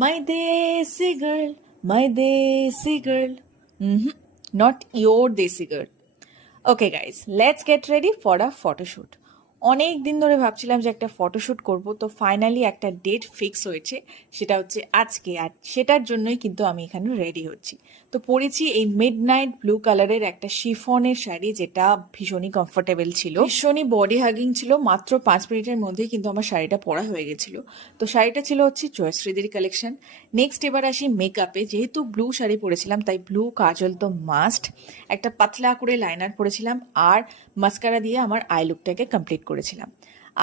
My desi girl, my desi girl. Not your desi girl. Okay guys, let's get ready for a photoshoot. অনেক দিন ধরে ভাবছিলাম যে একটা ফটোশ্যুট করব, তো ফাইনালি একটা ডেট ফিক্স হয়েছে, সেটা হচ্ছে আজকে। আর সেটার জন্যই কিন্তু আমি এখানে রেডি হচ্ছি। তো পরেছি এই মিড নাইট ব্লু কালারের একটা শিফনের শাড়ি, যেটা ভীষণই কমফোর্টেবল ছিল, ভীষণই বডি হাগিং ছিল। মাত্র 5 মিনিটের মধ্যেই কিন্তু আমার শাড়িটা পরা হয়ে গেছিল। তো শাড়িটা ছিল হচ্ছে জয়শ্রীদের কালেকশন। নেক্সট এবার আসি মেকআপে। যেহেতু ব্লু শাড়ি পরেছিলাম তাই ব্লু কাজল তো মাস্ট। একটা পাতলা করে লাইনার পরেছিলাম আর মাস্কারা দিয়ে আমার আই লুকটাকে কমপ্লিট করেছিলাম।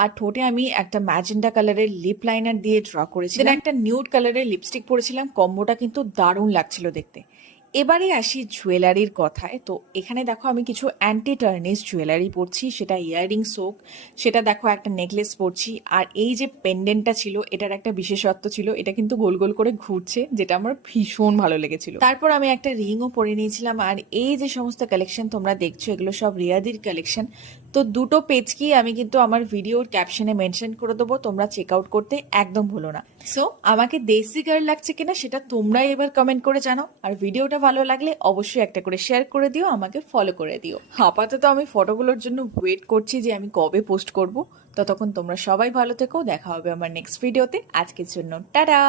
আর ঠোঁটে আমি একটা ম্যাজেন্টা কালারের লিপ লাইনার দিয়ে ড্র করেছিলাম, একটা নিউড কালারের লিপস্টিক পরেছিলাম। কম্বোটা কিন্তু দারুণ লাগছিল দেখতে। এবারে আসি জুয়েলারির কথায়। তো এখানে দেখো আমি কিছু অ্যান্টি টার্নিশ জুয়েলারি পরছি, সেটা ইয়াররিংস হোক, সেটা দেখো একটা নেকলেস পরছি। আর এই যে পেন্ডেন্টটা ছিল, এটার একটা বিশেষত্ব ছিল, এটা কিন্তু গোল গোল করে ঘুরছে, যেটা আমার ভীষণ ভালো লেগেছিল। তারপর আমি একটা রিংও পরে নিয়েছিলাম। আর এই যে সমস্ত কালেকশন তোমরা দেখছো, এগুলো সব রিয়াদির কালেকশন। তো দুটো পেজ কি আমি কিন্তু আমার ভিডিওর ক্যাপশনে মেনশন করে দেবো, তোমরা চেক আউট করতে একদম ভুলো না। সো আমাকে দেশি গার্ল লাগছে কিনা সেটা তোমরাই এবার কমেন্ট করে জানাও। আর ভিডিওটা ভালো লাগলে অবশ্যই একটা করে শেয়ার করে দিও, আমাকে ফলো করে দিও। আপাতত আমি ফটোগুলোর জন্য ওয়েট করছি যে আমি কবে পোস্ট করব। ততক্ষণ তোমরা সবাই ভালো থেকো, দেখা হবে আমার নেক্সট ভিডিওতে। আজকের জন্য টাটা।